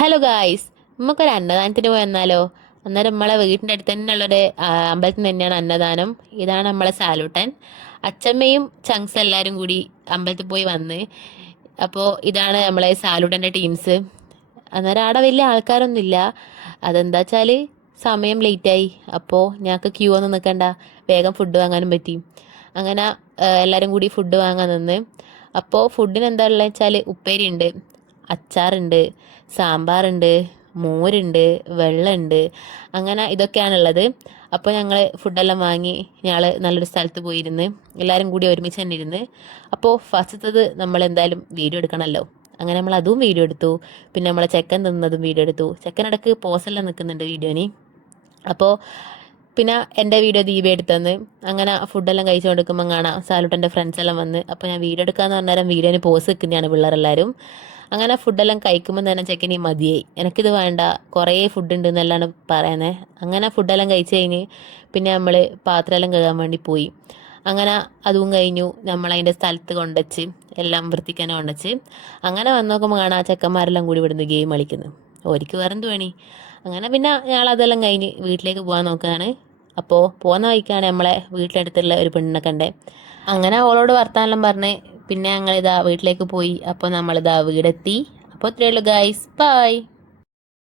Hello guys, നമുക്കൊരു അന്നദാനത്തിന് പോയി വന്നാലോ? അന്നേരം നമ്മളെ വീടിൻ്റെ അടുത്ത് തന്നെയുള്ളൊരു അമ്പലത്തിൽ തന്നെയാണ് അന്നദാനം. ഇതാണ് നമ്മളെ സാലൂട്ടൻ. അച്ചമ്മയും ചങ്സ് എല്ലാവരും കൂടി അമ്പലത്തിൽ പോയി വന്ന്. അപ്പോൾ ഇതാണ് നമ്മളെ സാലൂട്ടൻ്റെ ടീംസ്. അന്നേരം അവിടെ വലിയ ആൾക്കാരൊന്നുമില്ല. അതെന്താ വെച്ചാൽ സമയം ലേറ്റായി. അപ്പോൾ ഞങ്ങൾക്ക് ക്യൂ ഒന്നും നിൽക്കണ്ട, വേഗം ഫുഡ് വാങ്ങാനും പറ്റി. അങ്ങനെ എല്ലാവരും കൂടി ഫുഡ് വാങ്ങാൻ നിന്ന്. അപ്പോൾ ഫുഡിന് എന്താ ഉള്ളത് വെച്ചാൽ ഉപ്പേരി ഉണ്ട്, അച്ചാറുണ്ട്, സാമ്പാറുണ്ട്, മോരുണ്ട്, വെള്ളമുണ്ട്. അങ്ങനെ ഇതൊക്കെയാണുള്ളത്. അപ്പോൾ ഞങ്ങൾ ഫുഡെല്ലാം വാങ്ങി ഞങ്ങൾ നല്ലൊരു സ്ഥലത്ത് പോയിരുന്ന് എല്ലാവരും കൂടി ഒരുമിച്ച് തന്നെ ഇരുന്ന്. അപ്പോൾ ഫസ്റ്റത്തത് നമ്മൾ എന്തായാലും വീഡിയോ എടുക്കണമല്ലോ. അങ്ങനെ നമ്മൾ അതും വീഡിയോ എടുത്തു. പിന്നെ നമ്മളെ ചെക്കൻ തിന്നതും വീഡിയോ എടുത്തു. ചെക്കനിടക്ക് പോസെല്ലാം നിൽക്കുന്നുണ്ട് വീഡിയോന്. അപ്പോൾ പിന്നെ എൻ്റെ വീഡിയോ ദീപ എടുത്തന്ന്. അങ്ങനെ ഫുഡെല്ലാം കഴിച്ചു കൊടുക്കുമ്പോൾ കാണാം സാലൂട്ടൻ്റെ ഫ്രണ്ട്സ് എല്ലാം വന്ന്. അപ്പോൾ ഞാൻ വീഡിയോ എടുക്കാമെന്ന് പറഞ്ഞാൽ വീഡിയോന് പോസ് നിൽക്കുന്നതാണ് പിള്ളേരെല്ലാവരും. അങ്ങനെ ഫുഡെല്ലാം കഴിക്കുമ്പോൾ തന്നെ ചെക്കനി മതിയായി, എനിക്കിത് വേണ്ട, കുറേ ഫുഡ് ഉണ്ട് എന്നെല്ലാം പറയുന്നത്. അങ്ങനെ ഫുഡെല്ലാം കഴിച്ച് കഴിഞ്ഞ് പിന്നെ നമ്മൾ പാത്രമെല്ലാം കഴുകാൻ വേണ്ടി പോയി. അങ്ങനെ അതും കഴിഞ്ഞു. നമ്മളതിൻ്റെ സ്ഥലത്ത് കൊണ്ടുവച്ച് എല്ലാം വൃത്തിക്കാനെ കൊണ്ടുവച്ച് അങ്ങനെ വന്ന് നോക്കുമ്പോൾ കാണാം ചെക്കന്മാരെല്ലാം കൂടി ഇവിടുന്ന് ഗെയിം കളിക്കുന്നു. ഓർക്ക് വേറെന്ത് വേണി. അങ്ങനെ പിന്നെ ഞങ്ങൾ അതെല്ലാം കഴിഞ്ഞ് വീട്ടിലേക്ക് പോകാൻ നോക്കുകയാണ്. അപ്പോൾ പോകുന്ന വഴിക്കാണ് നമ്മളെ വീട്ടിലടുത്തുള്ള ഒരു പെണ്ണിനെ കണ്ടേ. അങ്ങനെ അവളോട് വർത്താനെല്ലാം പറഞ്ഞ് പിന്നെ ഞങ്ങളിതാ വീട്ടിലേക്ക് പോയി. അപ്പോൾ നമ്മളിതാ വീടെത്തി. അപ്പോൾ ഇത്രയേ ഉള്ളൂ ഗൈസ്, ബൈ.